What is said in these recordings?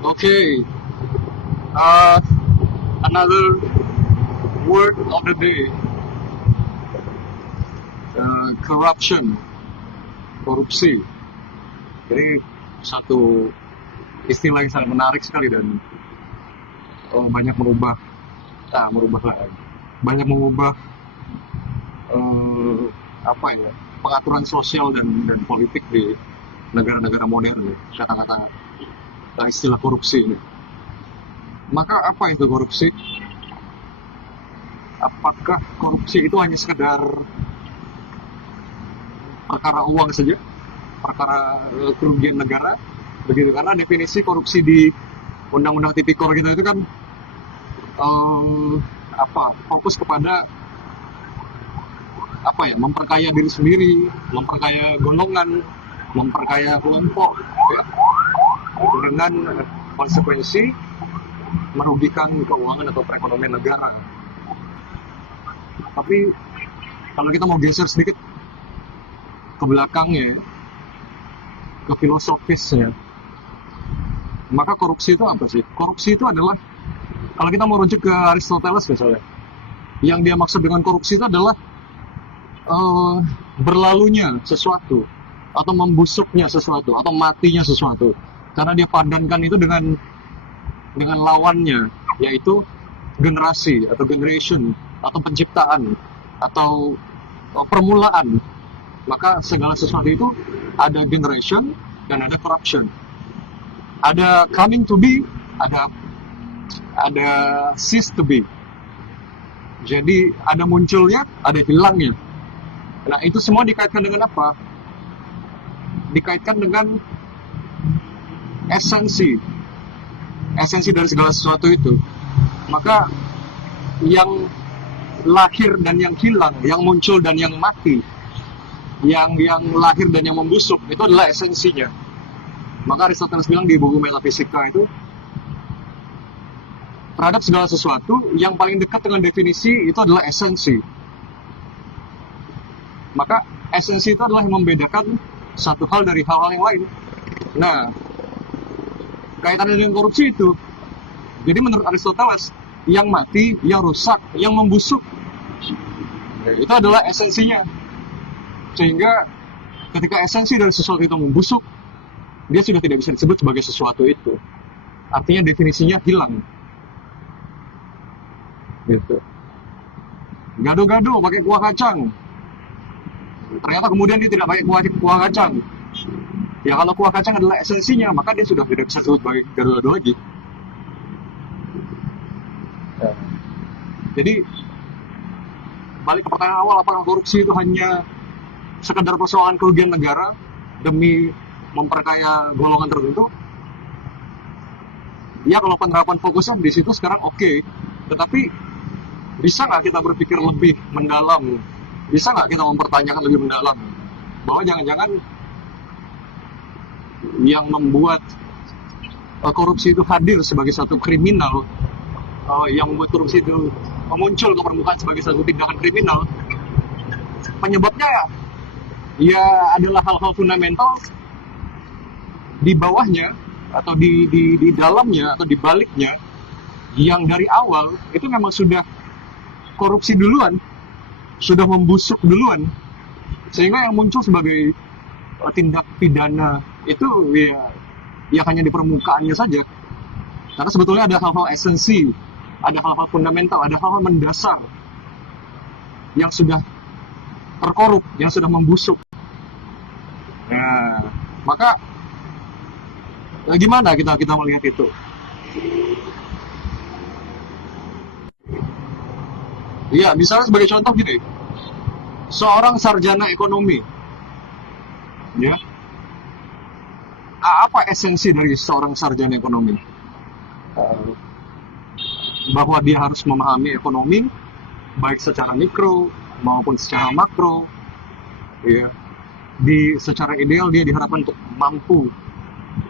Okay, uh, another word of the day, corruption, korupsi. Jadi satu istilah yang sangat menarik sekali dan banyak merubah lah, banyak mengubah eh, apa ya pengaturan sosial dan politik di negara-negara modern ya, kata-kata istilah korupsi ini. Maka apa itu korupsi? Apakah korupsi itu hanya sekedar perkara uang saja, perkara kerugian negara, begitu? Karena definisi korupsi di Undang-Undang Tipikor kita itu kan fokus kepada memperkaya diri sendiri, memperkaya golongan, memperkaya kelompok, ya, dengan konsekuensi merugikan keuangan atau perekonomian negara. Tapi kalau kita mau geser sedikit ke belakangnya, ke filosofisnya, maka korupsi itu apa sih? Korupsi itu adalah, kalau kita mau rujuk ke Aristoteles misalnya, yang dia maksud dengan korupsi itu adalah berlalunya sesuatu, atau membusuknya sesuatu, atau matinya sesuatu, karena dia padankan itu dengan lawannya, yaitu generasi atau generation atau penciptaan atau permulaan. Maka segala sesuatu itu ada generation dan ada corruption, ada coming to be, ada cease to be. Jadi ada munculnya, ada hilangnya. Nah, itu semua dikaitkan dengan apa? Dikaitkan dengan esensi dari segala sesuatu itu. Maka yang lahir dan yang hilang, yang muncul dan yang mati, yang lahir dan yang membusuk, itu adalah esensinya. Maka Aristoteles bilang di buku Metafisika itu, terhadap segala sesuatu yang paling dekat dengan definisi itu adalah esensi. Maka esensi itu adalah yang membedakan satu hal dari hal-hal yang lain. Nah, kaitannya dengan korupsi itu, jadi menurut Aristoteles, yang mati, yang rusak, yang membusuk, itu adalah esensinya. Sehingga ketika esensi dari sesuatu itu membusuk, dia sudah tidak bisa disebut sebagai sesuatu itu. Artinya definisinya hilang. Gitu. Gado-gado pakai kuah kacang. Ternyata kemudian dia tidak pakai kuah kacang. Ya kalau kuah kacang adalah esensinya, maka dia sudah tidak bisa disebut sebagai gado-gado lagi. Jadi balik ke pertanyaan awal, apakah korupsi itu hanya sekedar persoalan kerugian negara demi memperkaya golongan tertentu? Ya kalau penerapan fokusnya di situ sekarang oke. Tetapi bisa nggak kita berpikir lebih mendalam? Bisa nggak kita mempertanyakan lebih mendalam bahwa jangan-jangan yang membuat korupsi itu hadir sebagai satu kriminal, yang membuat korupsi itu muncul ke permukaan sebagai satu tindakan kriminal, penyebabnya ya adalah hal-hal fundamental di bawahnya atau di dalamnya atau di baliknya, yang dari awal itu memang sudah korupsi duluan, sudah membusuk duluan, sehingga yang muncul sebagai tindak pidana itu ya hanya di permukaannya saja. Karena sebetulnya ada hal-hal esensi, ada hal-hal fundamental, ada hal-hal mendasar yang sudah terkorup, yang sudah membusuk. Nah, maka gimana kita melihat itu? Ya, misalnya sebagai contoh gini, seorang sarjana ekonomi, ya, apa esensi dari seorang sarjana ekonomi? Bahwa dia harus memahami ekonomi, baik secara mikro maupun secara makro, ya. Secara ideal dia diharapkan untuk mampu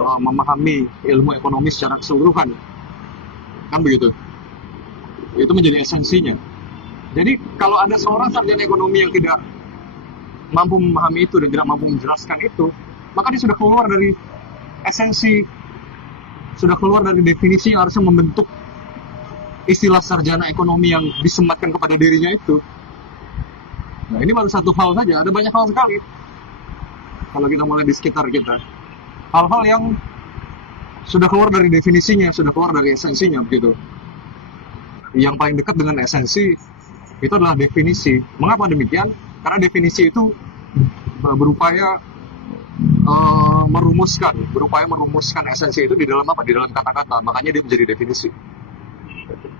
memahami ilmu ekonomi secara keseluruhan, kan begitu? Itu menjadi esensinya. Jadi kalau ada seorang sarjana ekonomi yang tidak mampu memahami itu dan tidak mampu menjelaskan itu, maka dia sudah keluar dari esensi sudah keluar dari definisi yang harusnya membentuk istilah sarjana ekonomi yang disematkan kepada dirinya itu. Nah, ini baru satu hal saja, ada banyak hal sekali. Kalau kita mulai di sekitar kita, hal-hal yang sudah keluar dari definisinya, sudah keluar dari esensinya begitu. Yang paling dekat dengan esensi itu adalah definisi. Mengapa demikian? Karena definisi itu berupaya merumuskan esensi itu di dalam apa? Di dalam kata-kata. Makanya dia menjadi definisi.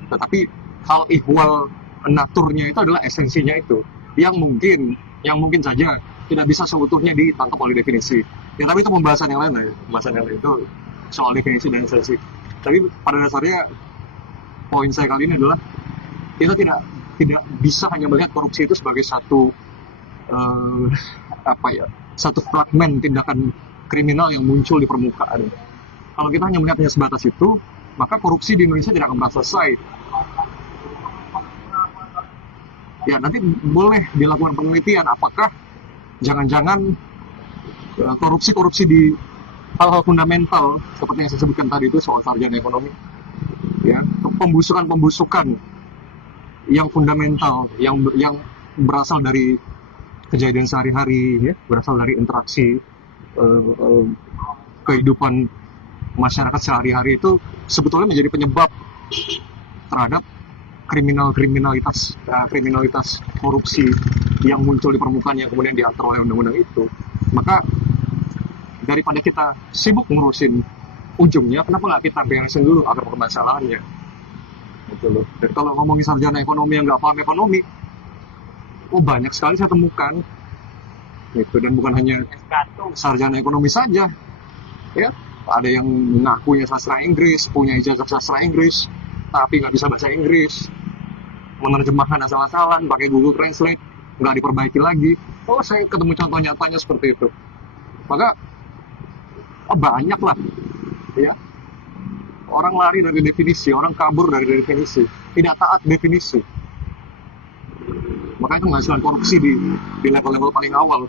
Tetapi hal ihwal naturnya itu adalah esensinya itu, yang mungkin saja tidak bisa seutuhnya ditangkap oleh definisi. Ya tapi itu pembahasan yang lain lah ya. Pembahasan yang lain itu soal definisi dan esensi. Tapi pada dasarnya poin saya kali ini adalah kita tidak bisa hanya melihat korupsi itu sebagai satu satu fragmen tindakan kriminal yang muncul di permukaan. Kalau kita hanya melihatnya sebatas itu, maka korupsi di Indonesia tidak akan pernah selesai. Ya, nanti boleh dilakukan penelitian apakah jangan-jangan korupsi di hal-hal fundamental seperti yang saya sebutkan tadi itu soal sarjana ekonomi, ya, pembusukan yang fundamental, yang berasal dari kejadian sehari-hari, ya, berasal dari interaksi kehidupan masyarakat sehari-hari itu sebetulnya menjadi penyebab terhadap kriminalitas korupsi yang muncul di permukaan yang kemudian diatur oleh undang-undang itu. Maka daripada kita sibuk ngurusin ujungnya, kenapa nggak kita beresin dulu akar permasalahannya? Gitu loh. Dan kalau ngomongin sarjana ekonomi yang nggak paham ekonomi, banyak sekali saya temukan. Gitu. Dan bukan hanya sarjana ekonomi saja, ya. Ada yang ngakunya sastra Inggris, punya ijazah sastra Inggris, tapi nggak bisa bahasa Inggris, menerjemahkan asal-asalan, pakai Google Translate, nggak diperbaiki lagi. Saya ketemu contoh nyatanya seperti itu. Maka banyak lah, ya. Orang lari dari definisi, orang kabur dari definisi, tidak taat definisi. Maka itu menghasilkan korupsi di level-level paling awal.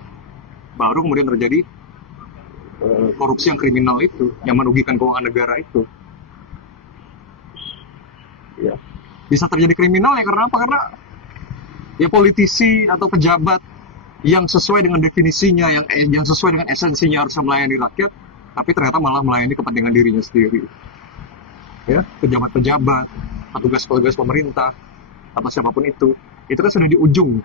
Baru kemudian terjadi korupsi yang kriminal itu, yang merugikan keuangan negara itu. Ya. Bisa terjadi kriminal ya karena apa? Karena ya politisi atau pejabat yang sesuai dengan definisinya, yang sesuai dengan esensinya harus melayani rakyat, tapi ternyata malah melayani kepentingan dirinya sendiri. Ya, pejabat-pejabat, petugas-petugas pemerintah, atau siapapun itu kan sudah di ujung.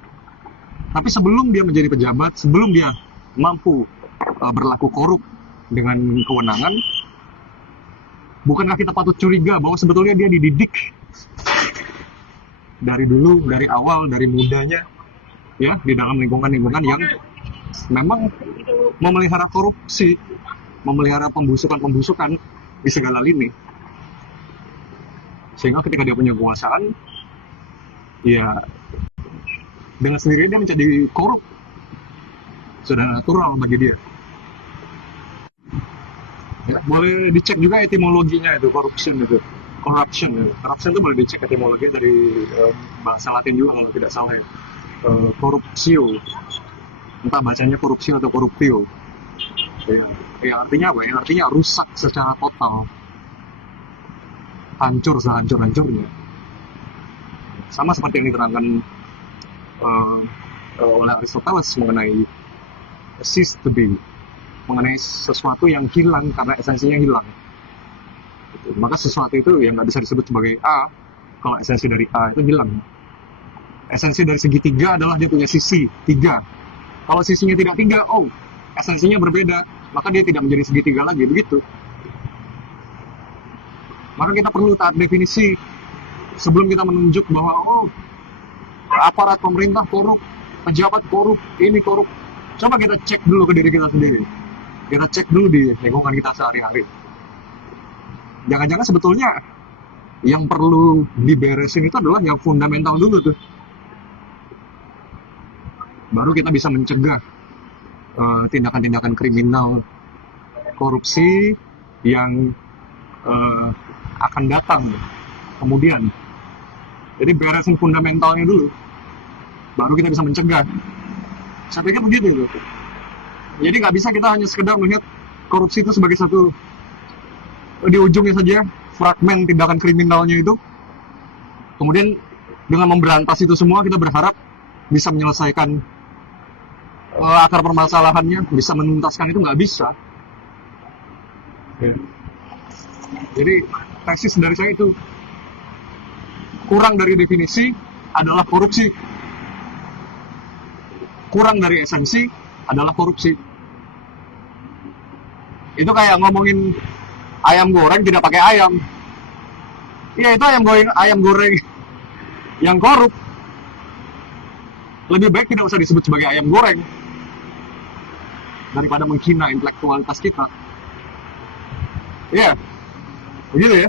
Tapi sebelum dia menjadi pejabat, sebelum dia mampu berlaku korup dengan kewenangan, bukankah kita patut curiga bahwa sebetulnya dia dididik dari dulu, dari awal, dari mudanya, ya, di dalam lingkungan-lingkungan yang memang memelihara korupsi, memelihara pembusukan di segala lini. Sehingga ketika dia punya kekuasaan, ya dengan sendirinya dia menjadi korup. Sudah natural bagi dia. Ya, boleh dicek juga etimologinya itu, corruption itu. Corruption itu boleh dicek etimologi dari bahasa Latin juga kalau tidak salah ya. Corruptio. Entah bacanya corruptio atau corruptio. Ya, yang artinya apa? Yang artinya rusak secara total. Hancur sehancur-hancurnya. Sama seperti yang diterangkan oleh Aristoteles mengenai cease to be, mengenai sesuatu yang hilang karena esensinya hilang. Maka sesuatu itu yang nggak bisa disebut sebagai A kalau esensi dari A itu hilang. Esensi dari segitiga adalah dia punya sisi 3. Kalau sisinya tidak 3, esensinya berbeda, maka dia tidak menjadi segitiga lagi, begitu. Maka kita perlu taat definisi sebelum kita menunjuk bahwa aparat pemerintah korup, pejabat korup, ini korup. Coba kita cek dulu ke diri kita sendiri. Kita cek dulu di lingkungan kita sehari-hari. Jangan-jangan sebetulnya yang perlu diberesin itu adalah yang fundamental dulu tuh. Baru kita bisa mencegah tindakan-tindakan kriminal korupsi yang akan datang kemudian. Jadi beresin fundamentalnya dulu, baru kita bisa mencegah. Saya pikir begitu itu. Jadi nggak bisa kita hanya sekedar melihat korupsi itu sebagai satu di ujungnya saja fragmen tindakan kriminalnya itu. Kemudian dengan memberantas itu semua kita berharap bisa menyelesaikan akar permasalahannya, bisa menuntaskan itu nggak bisa. Ya. Jadi tesis dari saya itu kurang dari definisi adalah korupsi, kurang dari esensi adalah korupsi. Itu kayak ngomongin ayam goreng tidak pakai ayam. Iya, itu ayam goreng yang korup. Lebih baik tidak usah disebut sebagai ayam goreng daripada menghina intelektualitas kita. Iya, begitu ya.